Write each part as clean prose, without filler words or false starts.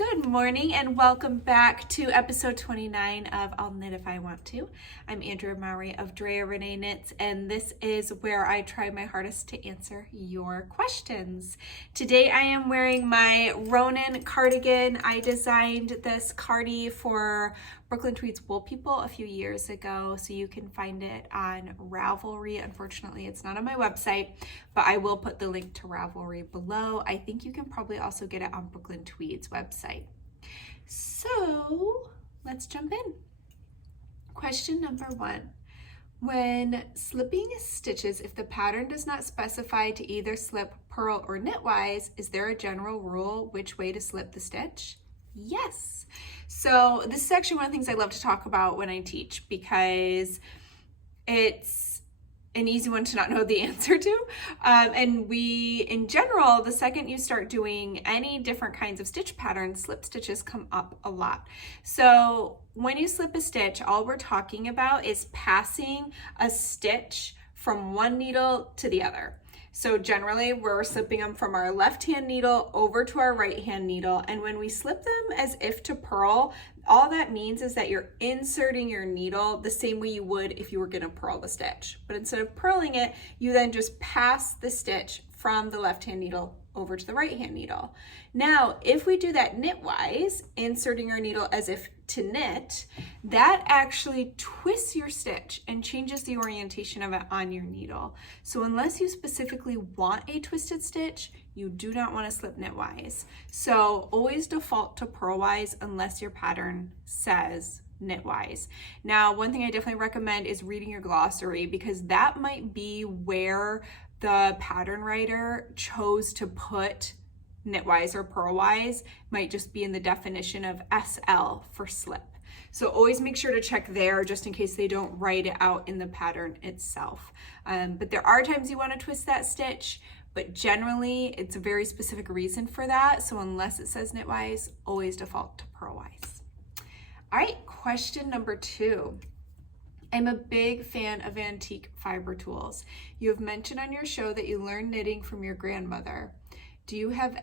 Good morning and welcome back to episode 29 of I'll Knit If I Want To. I'm Andrea Mowry of Drea Renee Knits, and this is where I try my hardest to answer your questions. Today I am wearing my Ronin cardigan. I designed this cardie for Brooklyn Tweeds Wool People a few years ago, so you can find it on Ravelry. Unfortunately, it's not on my website, but I will put the link to Ravelry below. I think you can probably also get it on Brooklyn Tweeds website. So let's jump in. Question number 1. When slipping stitches, if the pattern does not specify to either slip, purl, or knitwise, is there a general rule which way to slip the stitch? Yes. So this is actually one of the things I love to talk about when I teach because it's an easy one to not know the answer to. And we, in general, the second you start doing any different kinds of stitch patterns, slip stitches come up a lot. So when you slip a stitch, all we're talking about is passing a stitch from one needle to the other. So generally we're slipping them from our left hand needle over to our right hand needle. And when we slip them as if to purl, all that means is that you're inserting your needle the same way you would if you were gonna purl the stitch. But instead of purling it, you then just pass the stitch from the left hand needle over to the right hand needle. Now, if we do that knitwise, inserting our needle as if to knit, that actually twists your stitch and changes the orientation of it on your needle. So unless you specifically want a twisted stitch, you do not want to slip knitwise. So always default to purlwise unless your pattern says knitwise. Now, one thing I definitely recommend is reading your glossary because that might be where the pattern writer chose to put knitwise or purlwise, might just be in the definition of SL for slip. So always make sure to check there just in case they don't write it out in the pattern itself. But there are times you want to twist that stitch, but generally it's a very specific reason for that. So unless it says knitwise, always default to purlwise. All right, question number 2. I'm a big fan of antique fiber tools. You have mentioned on your show that you learned knitting from your grandmother. Do you have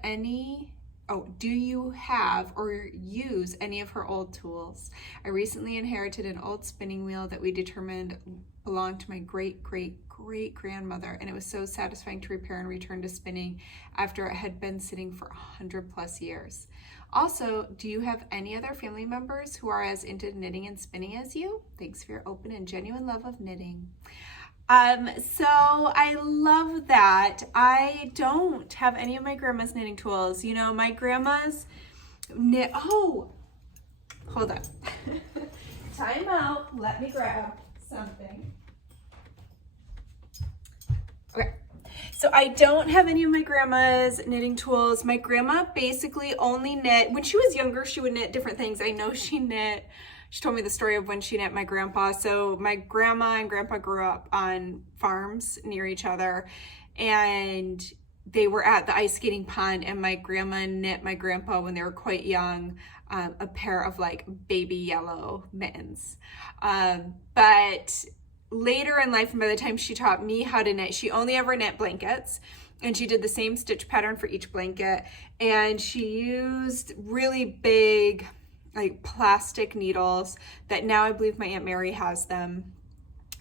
or use any of her old tools? I recently inherited an old spinning wheel that we determined belonged to my great-great-great-grandmother, and it was so satisfying to repair and return to spinning after it had been sitting for 100+ years. Also, do you have any other family members who are as into knitting and spinning as you? Thanks for your open and genuine love of knitting. So I love that. I don't have any of my grandma's knitting tools. You know, my grandma's knit, hold on. Time out, let me grab something. Okay. So I don't have any of my grandma's knitting tools. My grandma basically only knit, when she was younger, she would knit different things. I know she told me the story of when she knit my grandpa. So my grandma and grandpa grew up on farms near each other, and they were at the ice skating pond, and my grandma knit my grandpa when they were quite young, a pair of like baby yellow mittens. But later in life, and by the time she taught me how to knit, she only ever knit blankets, and she did the same stitch pattern for each blanket, and she used really big like plastic needles that now I believe my Aunt Mary has them.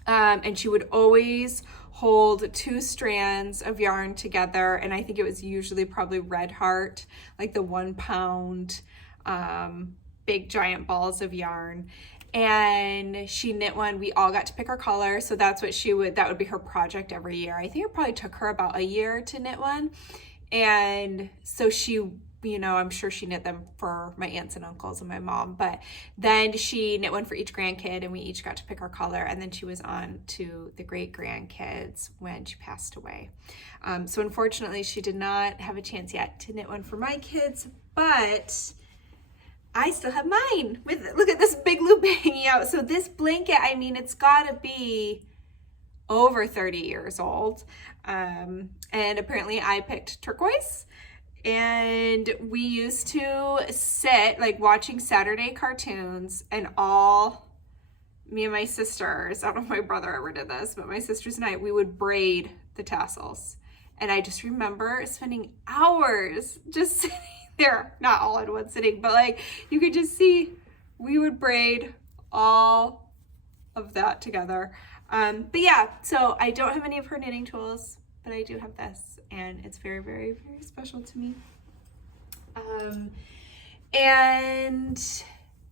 And she would always hold 2 strands of yarn together, and I think it was usually probably Red Heart, like the 1 pound big giant balls of yarn. And she knit one. We all got to pick our color, so that's what that would be her project every year. I think it probably took her about a year to knit one. And so she, I'm sure she knit them for my aunts and uncles and my mom, but then she knit one for each grandkid, and we each got to pick our color, and then she was on to the great grandkids when she passed away. So unfortunately she did not have a chance yet to knit one for my kids, but I still have mine. Look at this big loop hanging out. So this blanket, I mean, it's gotta be over 30 years old. And apparently I picked turquoise. And we used to sit like watching Saturday cartoons, and me and my sisters, I don't know if my brother ever did this, but my sisters and I, we would braid the tassels. And I just remember spending hours just sitting They're not all in one sitting, but like you could just see we would braid all of that together. But yeah, so I don't have any of her knitting tools, but I do have this, and it's very, very, very special to me. And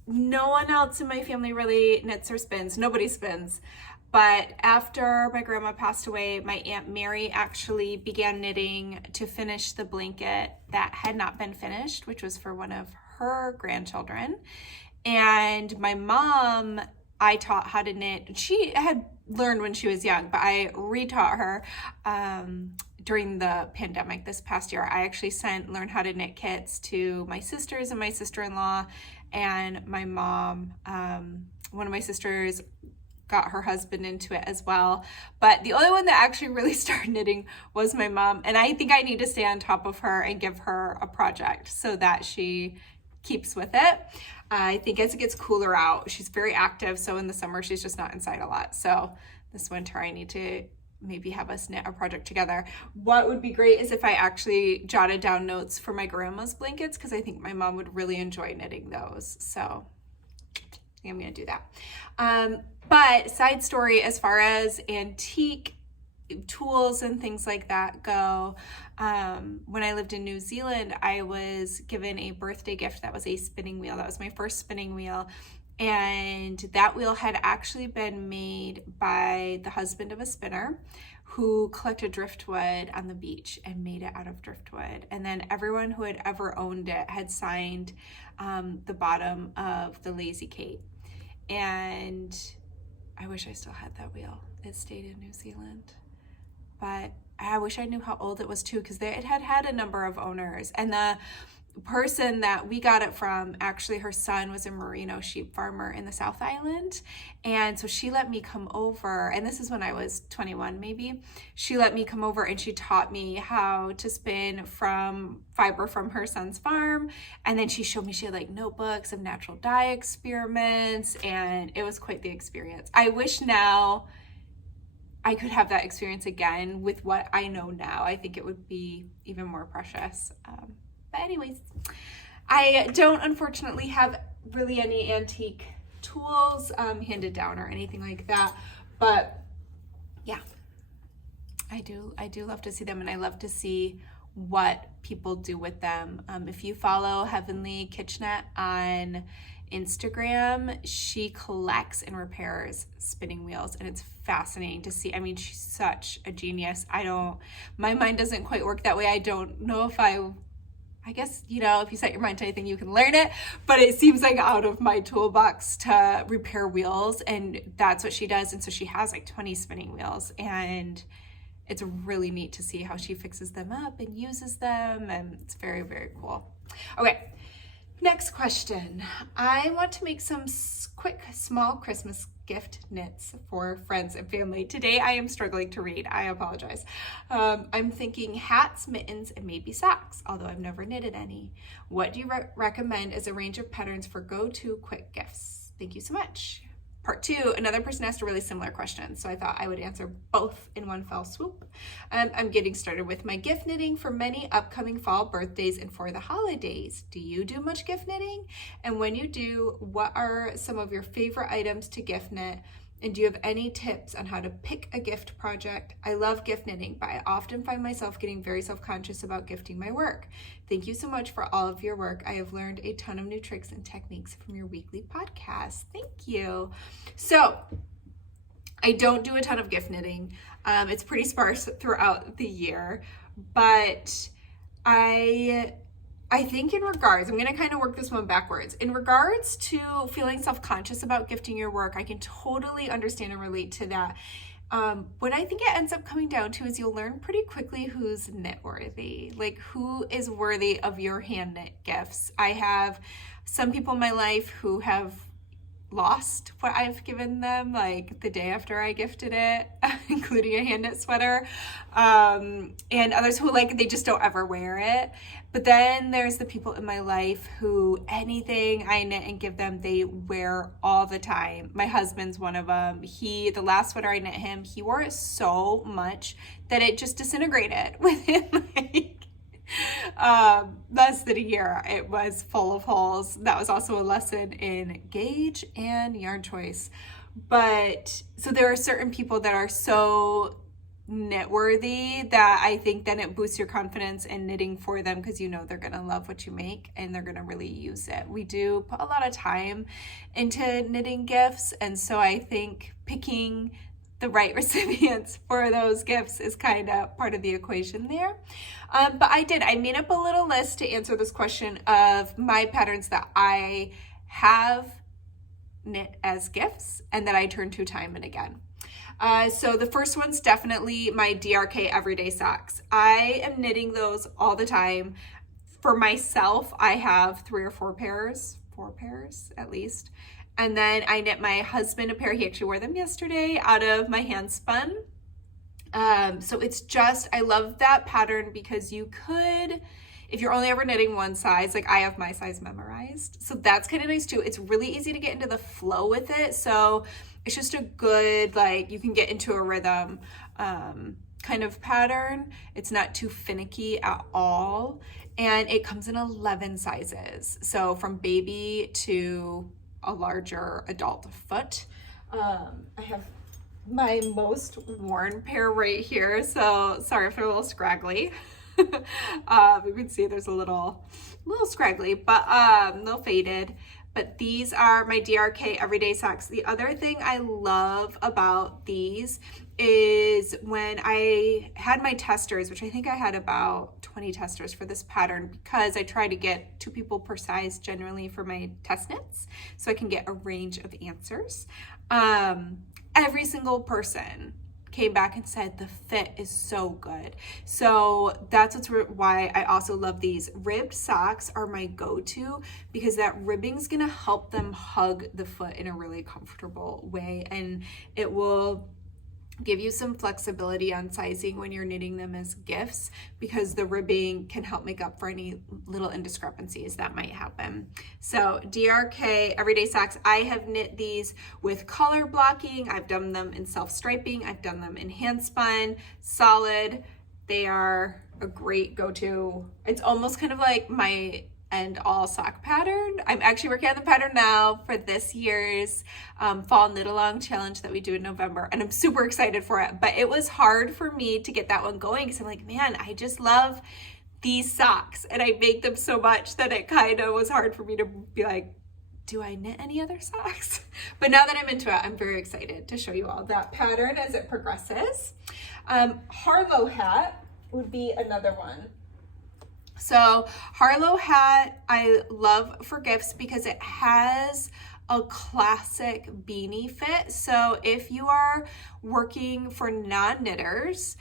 no one else in my family really knits or spins. Nobody spins. But after my grandma passed away, my Aunt Mary actually began knitting to finish the blanket that had not been finished, which was for one of her grandchildren. And my mom, I taught how to knit. She had learned when she was young, but I retaught her during the pandemic this past year. I actually learned how to knit kits to my sisters and my sister-in-law and my mom. One of my sisters got her husband into it as well. But the only one that actually really started knitting was my mom. And I think I need to stay on top of her and give her a project so that she keeps with it. I think as it gets cooler out, she's very active. So in the summer, she's just not inside a lot. So this winter, I need to maybe have us knit a project together. What would be great is if I actually jotted down notes for my grandma's blankets, because I think my mom would really enjoy knitting those. So I think I'm going to do that. But side story, as far as antique tools and things like that go, when I lived in New Zealand, I was given a birthday gift that was a spinning wheel. That was my first spinning wheel. And that wheel had actually been made by the husband of a spinner who collected driftwood on the beach and made it out of driftwood. And then everyone who had ever owned it had signed the bottom of the Lazy Kate. And I wish I still had that wheel. It stayed in New Zealand. But I wish I knew how old it was too, because it had a number of owners. And the person that we got it from, actually her son was a merino sheep farmer in the South Island. And so she let me come over, and this is when I was 21 maybe. She let me come over and she taught me how to spin from fiber from her son's farm. And then she showed me, she had like notebooks of natural dye experiments, and it was quite the experience. I wish now I could have that experience again with what I know now. I think it would be even more precious. But anyways, I don't unfortunately have really any antique tools handed down or anything like that. But yeah, I do love to see them, and I love to see what people do with them. If you follow Heavenly Kitchenette on Instagram, she collects and repairs spinning wheels, and it's fascinating to see. I mean, she's such a genius. My mind doesn't quite work that way. I don't know if I guess, if you set your mind to anything, you can learn it, but it seems like out of my toolbox to repair wheels, and that's what she does. And so she has like 20 spinning wheels, and it's really neat to see how she fixes them up and uses them, and it's very, very cool. Okay, next question. I want to make some quick, small Christmas gift knits for friends and family. Today I am struggling to read. I apologize. I'm thinking hats, mittens, and maybe socks, although I've never knitted any. What do you recommend as a range of patterns for go-to quick gifts? Thank you so much. Part 2, another person asked a really similar question, so I thought I would answer both in one fell swoop. I'm getting started with my gift knitting for many upcoming fall birthdays and for the holidays. Do you do much gift knitting? And when you do, what are some of your favorite items to gift knit? And do you have any tips on how to pick a gift project? I love gift knitting, but I often find myself getting very self-conscious about gifting my work. Thank you so much for all of your work. I have learned a ton of new tricks and techniques from your weekly podcast. Thank you. So I don't do a ton of gift knitting. It's pretty sparse throughout the year, but I think in regards, I'm going to kind of work this one backwards. In regards to feeling self-conscious about gifting your work, I can totally understand and relate to that. What I think it ends up coming down to is you'll learn pretty quickly who's knit worthy, like who is worthy of your hand knit gifts. I have some people in my life who have lost what I've given them like the day after I gifted it, including a hand knit sweater, and others who they just don't ever wear it. But then there's the people in my life who anything I knit and give them, they wear all the time. My husband's one of them. The last sweater I knit him, he wore it so much that it just disintegrated within less than a year. It was full of holes. That was also a lesson in gauge and yarn choice. But so there are certain people that are so knit worthy that I think then it boosts your confidence in knitting for them, because you know they're gonna love what you make and they're gonna really use it. We do put a lot of time into knitting gifts, and so I think picking the right recipients for those gifts is kind of part of the equation there. But I made up a little list to answer this question of my patterns that I have knit as gifts and that I turn to time and again. So the first one's definitely my DRK everyday socks. I am knitting those all the time. For myself, I have 3 or 4 pairs, 4 pairs at least. And then I knit my husband a pair. He actually wore them yesterday out of my hand spun. So it's just, I love that pattern because you could, if you're only ever knitting one size, like I have my size memorized. So that's kind of nice too. It's really easy to get into the flow with it. So it's just a good, like, you can get into a rhythm kind of pattern. It's not too finicky at all. And it comes in 11 sizes. So from baby to a larger adult foot. I have my most worn pair right here. So sorry if they're a little scraggly. You can see there's a little scraggly, but a little faded. But these are my DRK everyday socks. The other thing I love about these is when I had my testers, which I think I had about 20 testers for this pattern, because I try to get 2 people per size generally for my test knits, so I can get a range of answers. Every single person came back and said the fit is so good. So that's why I also love these. Ribbed socks are my go-to because that ribbing's gonna help them hug the foot in a really comfortable way, and it will give you some flexibility on sizing when you're knitting them as gifts, because the ribbing can help make up for any little indiscrepancies that might happen. So DRK everyday socks, I have knit these with color blocking. I've done them in self-striping. I've done them in hand spun, solid. They are a great go-to. It's almost kind of like my end all sock pattern. I'm actually working on the pattern now for this year's fall knit along challenge that we do in November, and I'm super excited for it. But it was hard for me to get that one going because I'm like, man, I just love these socks and I make them so much that it kind of was hard for me to be like, do I knit any other socks? But now that I'm into it, I'm very excited to show you all that pattern as it progresses. Harlow hat would be another one. So Harlow hat I love for gifts because it has a classic beanie fit. So if you are working for non-knitters,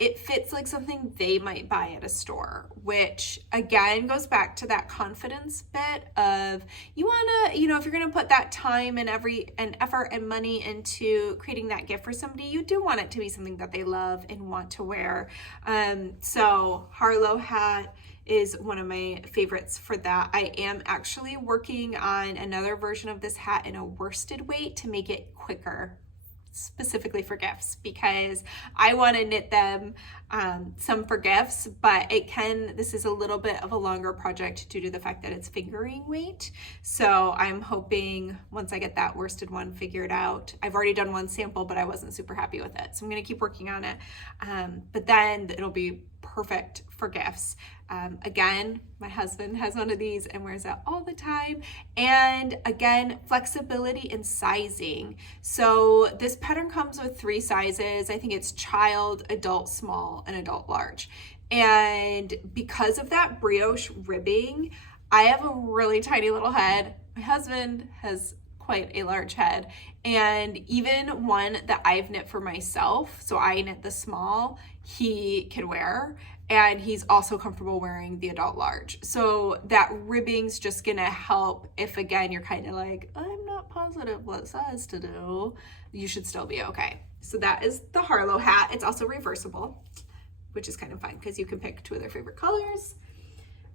it fits like something they might buy at a store, which again goes back to that confidence bit of you want to, if you're going to put that time and effort and money into creating that gift for somebody, you do want it to be something that they love and want to wear. So Harlow hat is one of my favorites for that. I am actually working on another version of this hat in a worsted weight to make it quicker, specifically for gifts, because I want to knit them some for gifts, but this is a little bit of a longer project due to the fact that it's fingering weight. So I'm hoping once I get that worsted one figured out, I've already done one sample, but I wasn't super happy with it. So I'm going to keep working on it. But then it'll be perfect for gifts. Again, my husband has one of these and wears it all the time. And again, flexibility in sizing. So this pattern comes with 3 sizes. I think it's child, adult small, and adult large. And because of that brioche ribbing, I have a really tiny little head. My husband has quite a large head. And even one that I've knit for myself, so I knit the small, he can wear. And he's also comfortable wearing the adult large. So that ribbing's just gonna help if, again, you're kind of like, I'm not positive what size to do, you should still be okay. So that is the Harlow hat. It's also reversible, which is kind of fun because you can pick 2 of their favorite colors.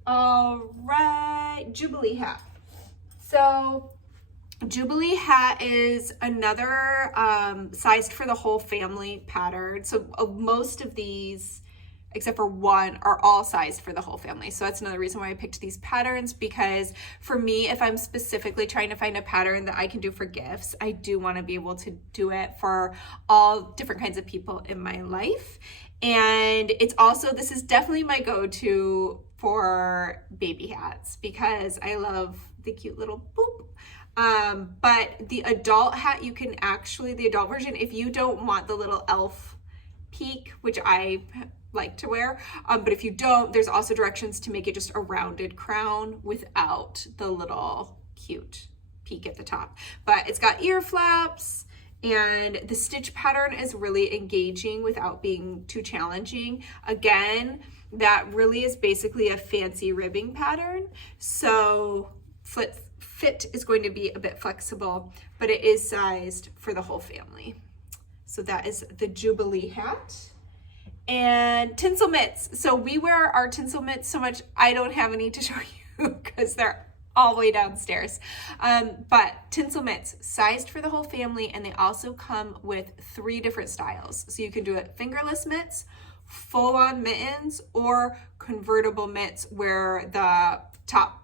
All right, Jubilee hat. So Jubilee hat is another sized for the whole family pattern. So most of these, except for one, are all sized for the whole family. So that's another reason why I picked these patterns, because for me, if I'm specifically trying to find a pattern that I can do for gifts, I do want to be able to do it for all different kinds of people in my life. And it's also, this is definitely my go-to for baby hats because I love the cute little boop. But the adult hat, you can actually, the adult version, if you don't want the little elf peak, which I like to wear, but if you don't, there's also directions to make it just a rounded crown without the little cute peak at the top. But it's got ear flaps, and the stitch pattern is really engaging without being too challenging. Again, that really is basically a fancy ribbing pattern, so fit is going to be a bit flexible, but it is sized for the whole family. So that is the Jubilee hat. And tinsel mitts. So we wear our tinsel mitts so much, I don't have any to show you because they're all the way downstairs. But tinsel mitts, sized for the whole family, and they also come with 3 different styles. So you can do it fingerless mitts, full-on mittens, or convertible mitts where the top,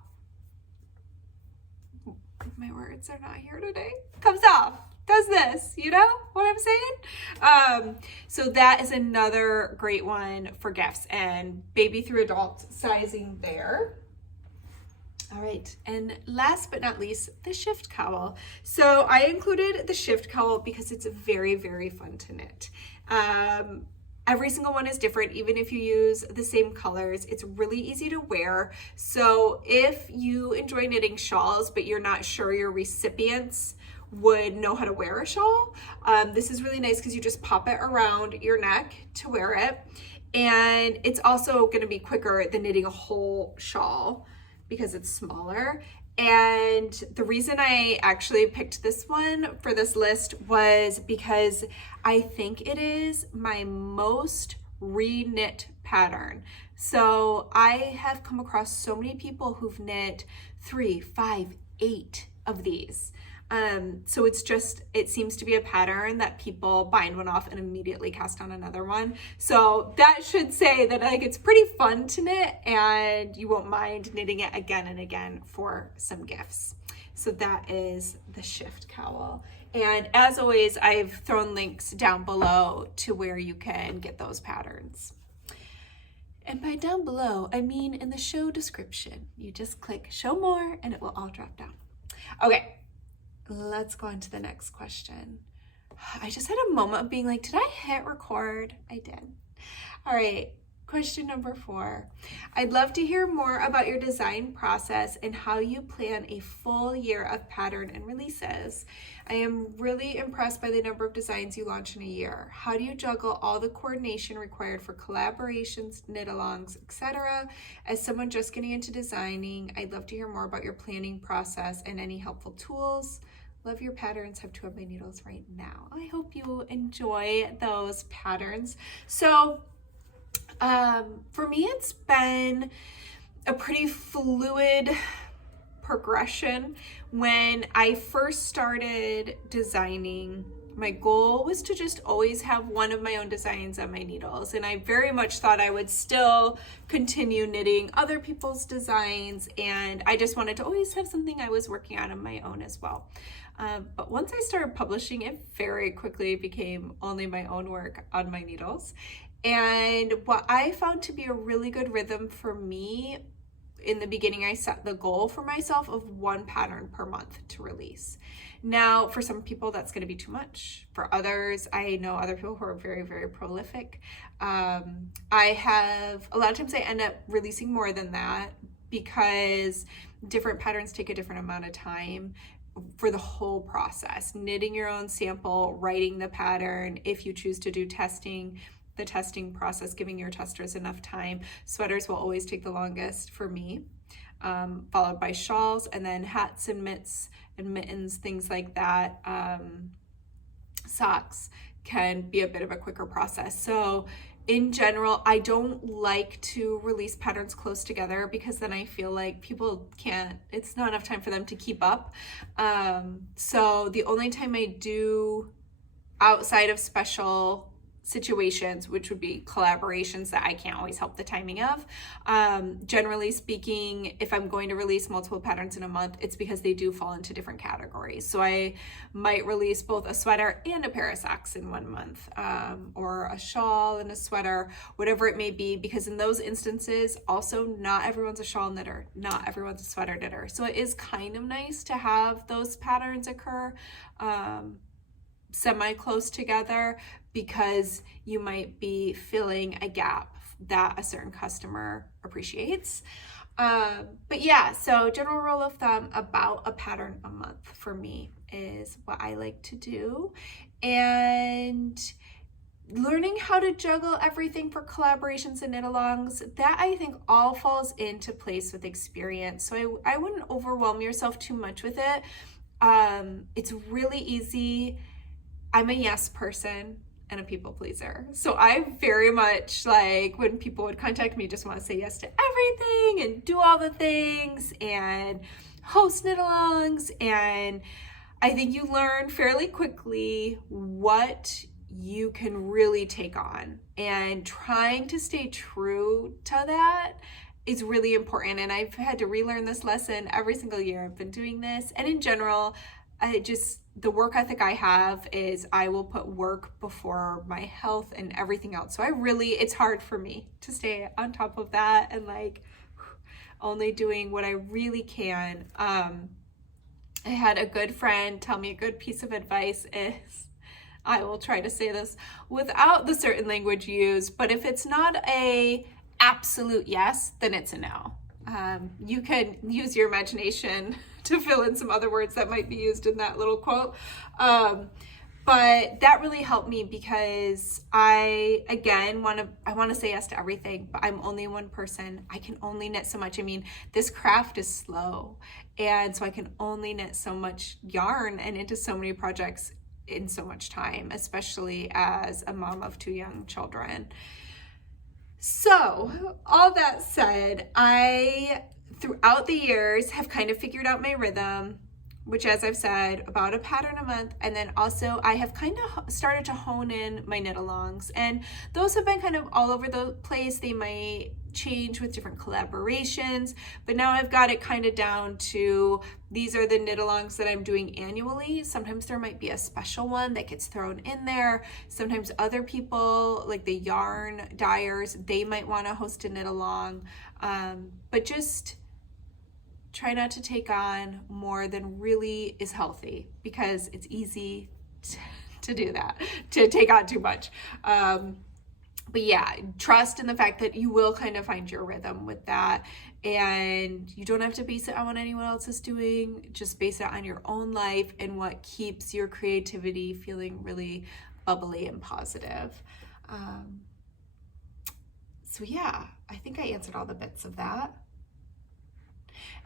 my words are not here today, comes off. Does this, you know what I'm saying? So that is another great one for gifts, and baby through adult sizing there. All right, and last but not least, the shift cowl. So I included the shift cowl because it's very, very fun to knit. Every single one is different, even if you use the same colors. It's really easy to wear. So if you enjoy knitting shawls, but you're not sure your recipients would know how to wear a shawl, this is really nice because you just pop it around your neck to wear it. And it's also going to be quicker than knitting a whole shawl because it's smaller. And the reason I actually picked this one for this list was because I think it is my most re-knit pattern. So I have come across so many people who've knit 3, 5, 8 of these. So it seems to be a pattern that people bind one off and immediately cast on another one. So that should say that it's pretty fun to knit and you won't mind knitting it again and again for some gifts. So that is the shift cowl. And as always, I've thrown links down below to where you can get those patterns. And by down below, I mean in the show description. You just click show more and it will all drop down. Okay. Let's go on to the next question. I just had a moment of being like, did I hit record? I did. All right, question number 4. I'd love to hear more about your design process and how you plan a full year of pattern and releases. I am really impressed by the number of designs you launch in a year. How do you juggle all the coordination required for collaborations, knit-alongs, etc.? As someone just getting into designing, I'd love to hear more about your planning process and any helpful tools. Love your patterns, have 2 of my needles right now. I hope you enjoy those patterns. So for me, it's been a pretty fluid progression. When I first started designing, my goal was to just always have one of my own designs on my needles. And I very much thought I would still continue knitting other people's designs. And I just wanted to always have something I was working on my own as well. But once I started publishing, it very quickly became only my own work on my needles. And what I found to be a really good rhythm for me, in the beginning, I set the goal for myself of 1 pattern per month to release. Now, for some people, that's going to be too much. For others, I know other people who are very, very prolific. I have, a lot of times I end up releasing more than that because different patterns take a different amount of time for the whole process. Knitting your own sample, writing the pattern, if you choose to do testing, the testing process, giving your testers enough time. Sweaters will always take the longest for me, followed by shawls, and then hats and mitts and mittens, things like that. Socks can be a bit of a quicker process. So in general, I don't like to release patterns close together because then I feel like people it's not enough time for them to keep up. So the only time I do outside of special situations, which would be collaborations that I can't always help the timing of. Generally speaking, if I'm going to release multiple patterns in a month, it's because they do fall into different categories. So I might release both a sweater and a pair of socks in one month, or a shawl and a sweater, whatever it may be, because in those instances, also not everyone's a shawl knitter, not everyone's a sweater knitter. So it is kind of nice to have those patterns occur semi-close together, because you might be filling a gap that a certain customer appreciates. But yeah, so general rule of thumb, about a pattern a month for me is what I like to do. And learning how to juggle everything for collaborations and knit-alongs, that I think all falls into place with experience. So I wouldn't overwhelm yourself too much with it. It's really easy. I'm a yes person and a people pleaser. So I very much, like, when people would contact me, just want to say yes to everything and do all the things and host knit-alongs. And I think you learn fairly quickly what you can really take on, and trying to stay true to that is really important. And I've had to relearn this lesson every single year I've been doing this. And in general, the work ethic I have is I will put work before my health and everything else. So it's hard for me to stay on top of that and like only doing what I really can. I had a good friend tell me a good piece of advice is, I will try to say this without the certain language used, but if it's not a absolute yes, then it's a no. You can use your imagination to fill in some other words that might be used in that little quote. But that really helped me, because I want to say yes to everything, but I'm only one person. I can only knit so much. I mean, this craft is slow, and so I can only knit so much yarn and into so many projects in so much time, especially as a mom of 2 young children. So all that said, I, throughout the years, have kind of figured out my rhythm, which, as I've said, about a pattern a month. And then also I have kind of started to hone in my knit-alongs, and those have been kind of all over the place. They might change with different collaborations, but now I've got it kind of down to, these are the knit-alongs that I'm doing annually. Sometimes there might be a special one that gets thrown in there. Sometimes other people, like the yarn dyers, they might want to host a knit-along, but just try not to take on more than really is healthy, because it's easy to do that, to take on too much. But yeah, trust in the fact that you will kind of find your rhythm with that, and you don't have to base it on what anyone else is doing. Just base it on your own life and what keeps your creativity feeling really bubbly and positive. So yeah, I think I answered all the bits of that.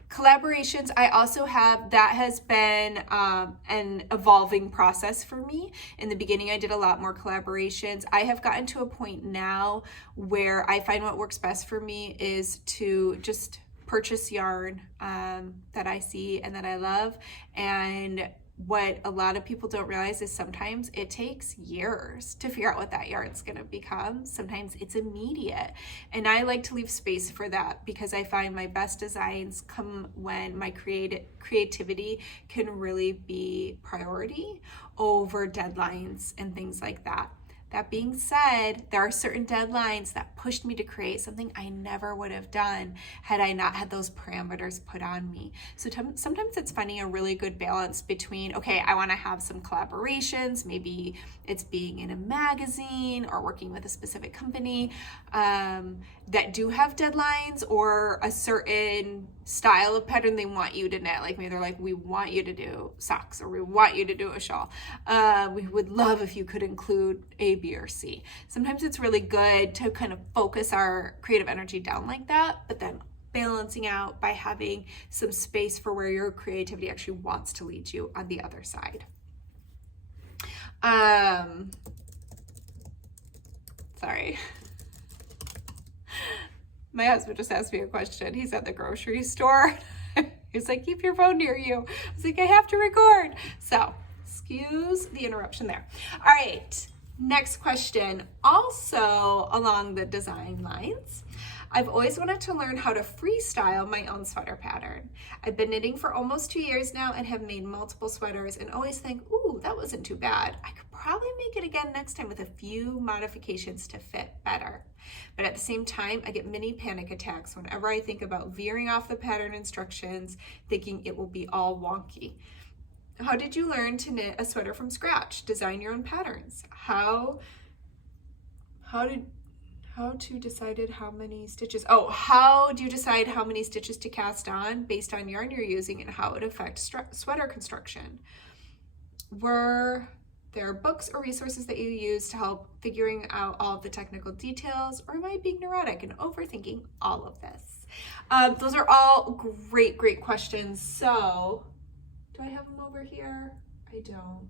Collaborations, I also have, that has been an evolving process for me. In the beginning, I did a lot more collaborations. I have gotten to a point now where I find what works best for me is to just purchase yarn that I see and that I love. And what a lot of people don't realize is sometimes it takes years to figure out what that yarn's gonna become. Sometimes it's immediate. And I like to leave space for that, because I find my best designs come when my creativity can really be priority over deadlines and things like that. That being said, there are certain deadlines that pushed me to create something I never would have done had I not had those parameters put on me. So sometimes it's finding a really good balance between, okay, I want to have some collaborations, maybe it's being in a magazine or working with a specific company that do have deadlines, or a certain style of pattern they want you to knit. Like maybe they're like, we want you to do socks, or we want you to do a shawl. We would love if you could include A, B, or C. Sometimes it's really good to kind of focus our creative energy down like that, but then balancing out by having some space for where your creativity actually wants to lead you on the other side. Sorry. My husband just asked me a question. He's at the grocery store. He's like, keep your phone near you. I was like, I have to record. So excuse the interruption there. All right. Next question, also along the design lines. I've always wanted to learn how to freestyle my own sweater pattern. I've been knitting for almost 2 years now and have made multiple sweaters and always think, ooh, that wasn't too bad. I could probably make it again next time with a few modifications to fit better. But at the same time, I get mini panic attacks whenever I think about veering off the pattern instructions, thinking it will be all wonky. How did you learn to knit a sweater from scratch? Design your own patterns? How to decided how many stitches? Oh, how do you decide how many stitches to cast on based on yarn you're using and how it affects sweater construction? Were there books or resources that you use to help figuring out all of the technical details, or am I being neurotic and overthinking all of this? Those are all great questions. So, do I have them over here? I don't.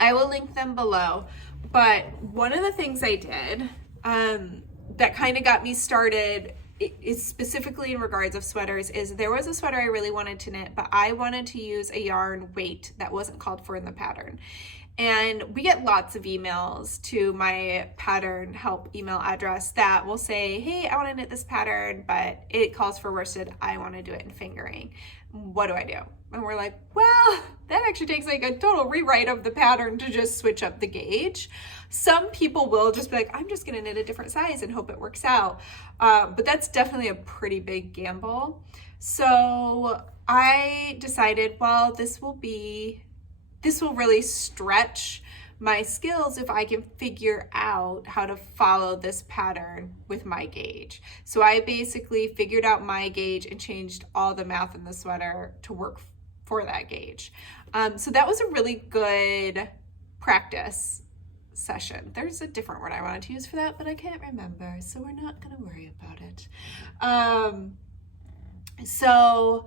I will link them below. But one of the things I did that kind of got me started is specifically in regards of sweaters is there was a sweater I really wanted to knit, but I wanted to use a yarn weight that wasn't called for in the pattern. And we get lots of emails to my pattern help email address that will say, hey, I want to knit this pattern, but it calls for worsted. I want to do it in fingering. What do I do? And we're like, well, that actually takes like a total rewrite of the pattern to just switch up the gauge. Some people will just be like, I'm just going to knit a different size and hope it works out. But that's definitely a pretty big gamble. So I decided, well, this will really stretch my skills if I can figure out how to follow this pattern with my gauge. So I basically figured out my gauge and changed all the math in the sweater to work for that gauge. So that was a really good practice session. There's a different word I wanted to use for that, but I can't remember, so we're not going to worry about it. So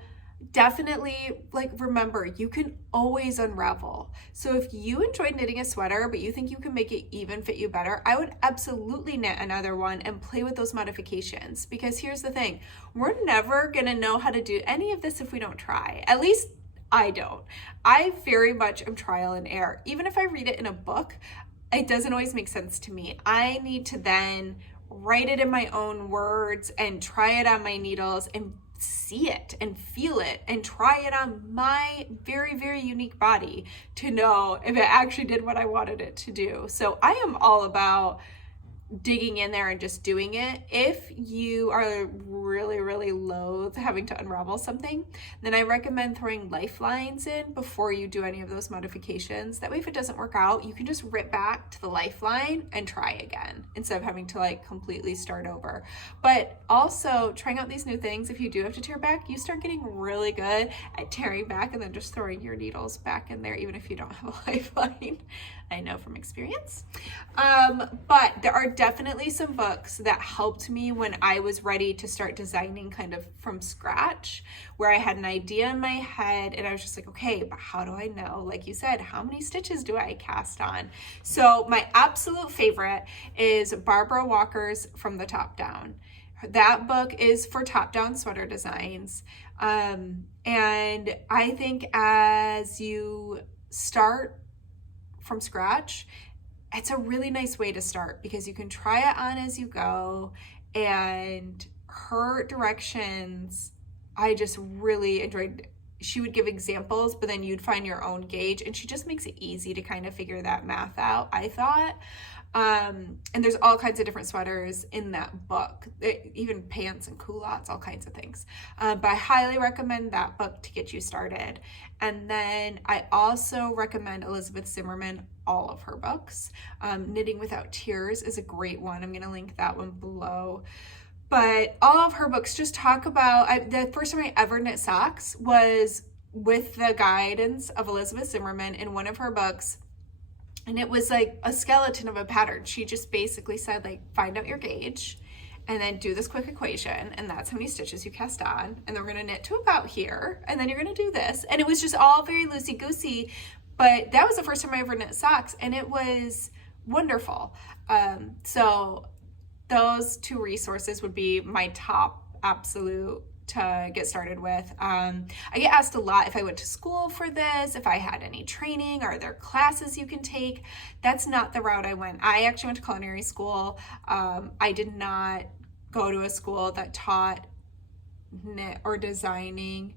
definitely, like, remember, you can always unravel. So if you enjoyed knitting a sweater, but you think you can make it even fit you better, I would absolutely knit another one and play with those modifications. Because here's the thing, we're never gonna know how to do any of this if we don't try. At least I don't. I very much am trial and error. Even if I read it in a book, it doesn't always make sense to me. I need to then write it in my own words and try it on my needles and see it and feel it and try it on my very unique body to know if it actually did what I wanted it to do. So I am all about digging in there and just doing it. If you are really loath having to unravel something, then I recommend throwing lifelines in before you do any of those modifications. That way, if it doesn't work out, you can just rip back to the lifeline and try again instead of having to like completely start over. But also trying out these new things, if you do have to tear back, you start getting really good at tearing back and then just throwing your needles back in there even if you don't have a lifeline. I know from experience. But there are definitely some books that helped me when I was ready to start designing kind of from scratch, where I had an idea in my head and I was just like, okay, but how do I know? Like you said, how many stitches do I cast on? So my absolute favorite is Barbara Walker's From the Top Down. That book is for top-down sweater designs. And I think as you start from scratch, it's a really nice way to start because you can try it on as you go, and her directions I just really enjoyed. She would give examples, but then you'd find your own gauge, and she just makes it easy to kind of figure that math out, I thought. And there's all kinds of different sweaters in that book, even pants and culottes, all kinds of things. But I highly recommend that book to get you started. And then I also recommend Elizabeth Zimmerman, all of her books. Knitting Without Tears is a great one. I'm going to link that one below. But all of her books just talk about, the first time I ever knit socks was with the guidance of Elizabeth Zimmerman in one of her books. And it was like a skeleton of a pattern. She just basically said, like, find out your gauge and then do this quick equation. And that's how many stitches you cast on. And then we're going to knit to about here. And then you're going to do this. And it was just all very loosey-goosey. But that was the first time I ever knit socks. And it was wonderful. So those two resources would be my top absolute to get started with. I get asked a lot if I went to school for this, if I had any training, are there classes you can take? That's not the route I went. I actually went to culinary school. I did not go to a school that taught knit or designing.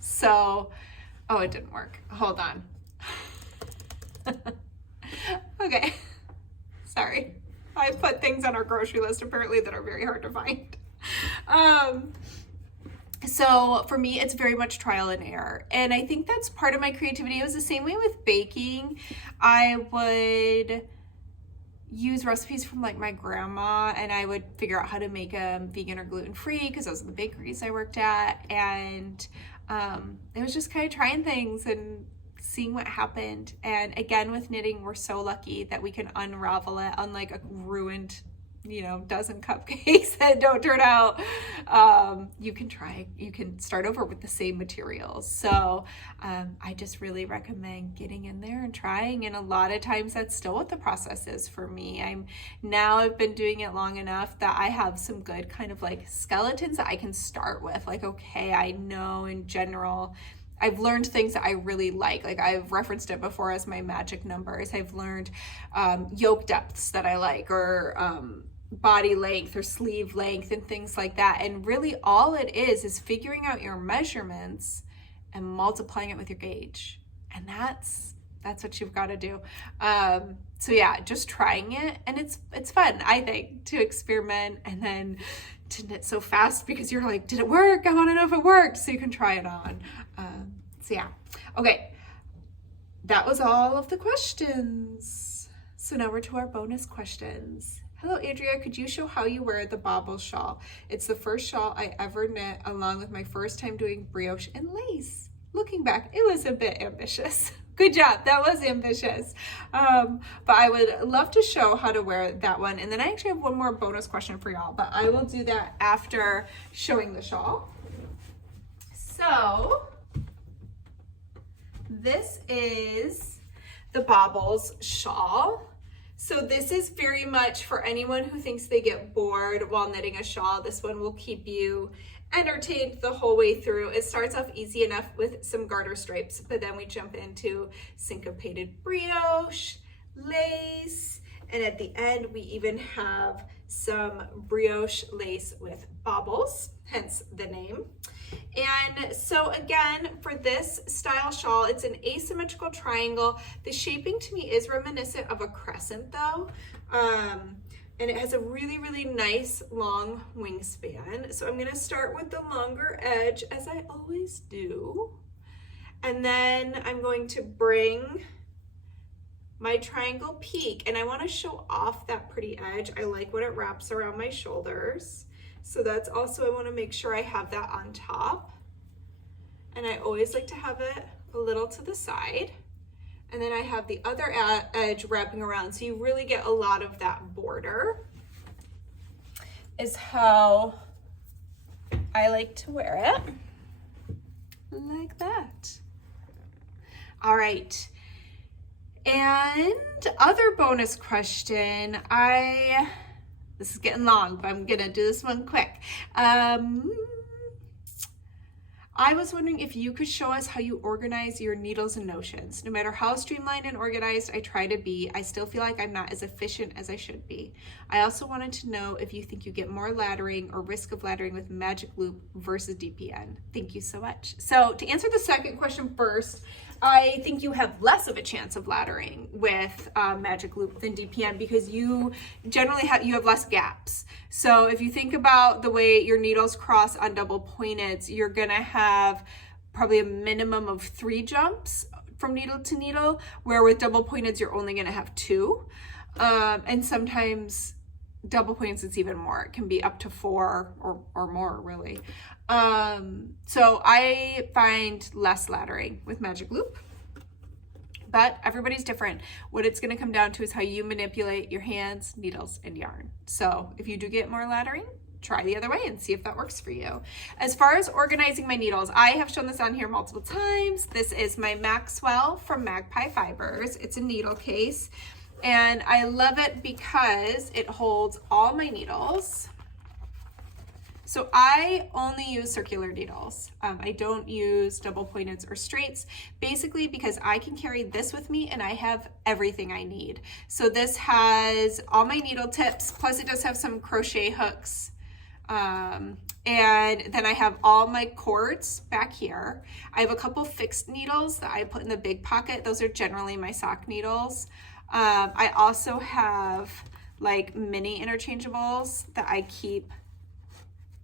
So, oh, it didn't work. Hold on. Okay. Sorry. I put things on our grocery list apparently that are very hard to find. So for me, it's very much trial and error. And I think that's part of my creativity. It was the same way with baking. I would use recipes from like my grandma, and I would figure out how to make them vegan or gluten-free because those are the bakeries I worked at. And it was just kind of trying things and seeing what happened. And again, with knitting, we're so lucky that we can unravel it, unlike a ruined, dozen cupcakes that don't turn out. You can start over with the same materials. So I just really recommend getting in there and trying. And a lot of times that's still what the process is for me. I've been doing it long enough that I have some good kind of like skeletons that I can start with. Like, okay, I know in general, I've learned things that I really like I've referenced it before as my magic numbers. I've learned yoke depths that I like, or body length or sleeve length and things like that. And really all it is figuring out your measurements and multiplying it with your gauge. And that's what you've got to do. So yeah, just trying it. And it's fun, I think, to experiment and then to knit so fast because you're like, did it work? I want to know if it worked. So you can try it on. So yeah. Okay. That was all of the questions. So now we're to our bonus questions. Hello, Andrea. Could you show how you wear the bauble shawl? It's the first shawl I ever knit, along with my first time doing brioche and lace. Looking back, it was a bit ambitious. Good job. That was ambitious. But I would love to show how to wear that one. And then I actually have one more bonus question for y'all, but I will do that after showing the shawl. So this is the Baubles shawl. So this is very much for anyone who thinks they get bored while knitting a shawl. This one will keep you entertained the whole way through. It starts off easy enough with some garter stripes, but then we jump into syncopated brioche, lace, and at the end we even have some brioche lace with baubles, hence the name. And so again, for this style shawl, it's an asymmetrical triangle. The shaping to me is reminiscent of a crescent though. And it has a really, really nice long wingspan. So I'm gonna start with the longer edge, as I always do. And then I'm going to bring my triangle peak, and I wanna show off that pretty edge. I like when it wraps around my shoulders. So that's also, I wanna make sure I have that on top. And I always like to have it a little to the side. And then I have the other edge wrapping around, so you really get a lot of that border, is how I like to wear it, like that. All right, and other bonus question, this is getting long, but I'm gonna do this one quick. I was wondering if you could show us how you organize your needles and notions. No matter how streamlined and organized I try to be, I still feel like I'm not as efficient as I should be. I also wanted to know if you think you get more laddering or risk of laddering with magic loop versus DPN. Thank you so much. So to answer the second question first, I think you have less of a chance of laddering with magic loop than DPN because you generally have less gaps. So if you think about the way your needles cross on double pointeds, you're gonna have probably a minimum of 3 jumps from needle to needle, where with double pointeds you're only gonna have 2. And sometimes double pointeds it's even more. It can be up to 4 or more really. So I find less laddering with magic loop, but everybody's different. What it's gonna come down to is how you manipulate your hands, needles, and yarn. So if you do get more laddering, try the other way and see if that works for you. As far as organizing my needles, I have shown this on here multiple times. This is my Maxwell from Magpie Fibers. It's a needle case, and I love it because it holds all my needles. So I only use circular needles. I don't use double pointeds or straights, basically because I can carry this with me and I have everything I need. So this has all my needle tips, plus it does have some crochet hooks. And then I have all my cords back here. I have a couple fixed needles that I put in the big pocket. Those are generally my sock needles. I also have like mini interchangeables that I keep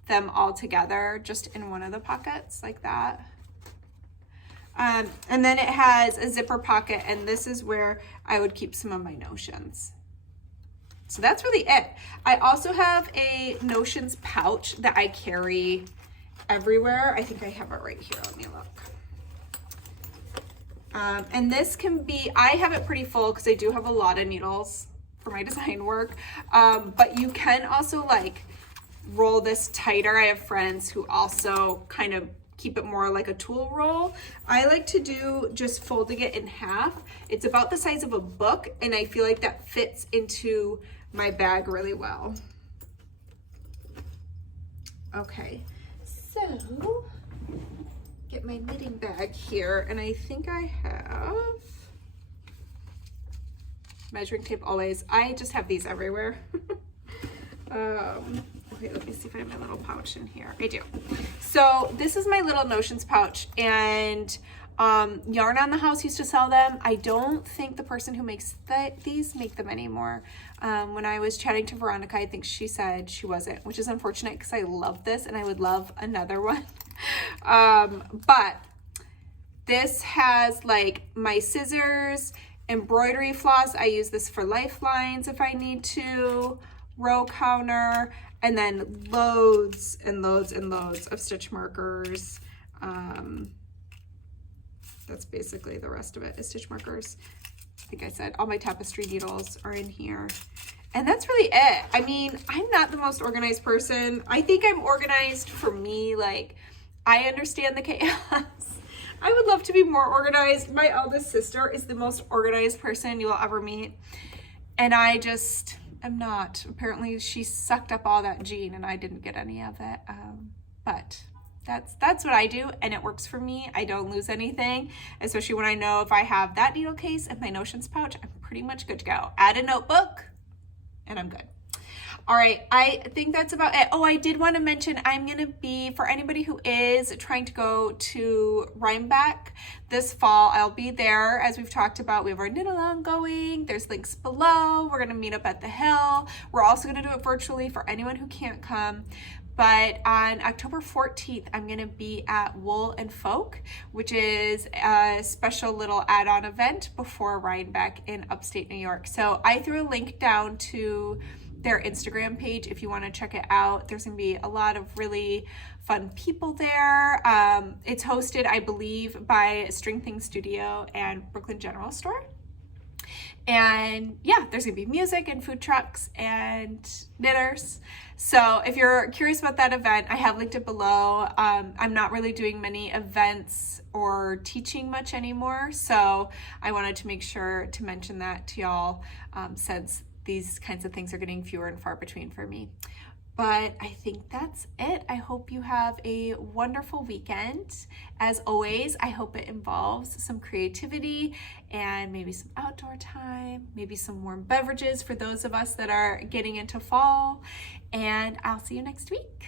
them all together just in one of the pockets like that. And then it has a zipper pocket, and this is where I would keep some of my notions. So that's really it. I also have a notions pouch that I carry everywhere. I think I have it right here. Let me look. And this can be, I have it pretty full because I do have a lot of needles for my design work. But you can also like roll this tighter. I have friends who also kind of keep it more like a tool roll. I like to do just folding it in half. It's about the size of a book, and I feel like that fits into my bag really well. Okay, so get my knitting bag here, and I think I have measuring tape always. I just have these everywhere. Okay, let me see if I have my little pouch in here. I do. So this is my little notions pouch, and Yarn on the House used to sell them. I don't think the person who makes these make them anymore. When I was chatting to Veronica, I think she said she wasn't, which is unfortunate because I love this and I would love another one. But this has like my scissors, embroidery floss. I use this for lifelines if I need to, row counter, and then loads and loads and loads of stitch markers. That's basically the rest of it is stitch markers. I think I said all my tapestry needles are in here. And that's really it. I mean, I'm not the most organized person. I think I'm organized for me. Like, I understand the chaos. I would love to be more organized. My eldest sister is the most organized person you'll ever meet. And I just am not. Apparently she sucked up all that gene and I didn't get any of it. But that's what I do, and it works for me. I don't lose anything, especially when I know if I have that needle case and my notions pouch, I'm pretty much good to go. Add a notebook and I'm good. All right, I think that's about it. Oh, I did want to mention I'm going to be, for anybody who is trying to go to Rhinebeck this fall, I'll be there. As we've talked about, we have our knit along going. There's links below. We're going to meet up at the hill. We're also going to do it virtually for anyone who can't come. But on October 14th, I'm going to be at Wool and Folk, which is a special little add-on event before Rhinebeck in upstate New York. So I threw a link down to their Instagram page if you want to check it out. There's going to be a lot of really fun people there. It's hosted, I believe, by String Thing Studio and Brooklyn General Store. And yeah, there's gonna be music and food trucks and knitters. So if you're curious about that event, I have linked it below. I'm not really doing many events or teaching much anymore, so I wanted to make sure to mention that to y'all, since these kinds of things are getting fewer and far between for me. But I think that's it. I hope you have a wonderful weekend. As always, I hope it involves some creativity and maybe some outdoor time, maybe some warm beverages for those of us that are getting into fall. And I'll see you next week.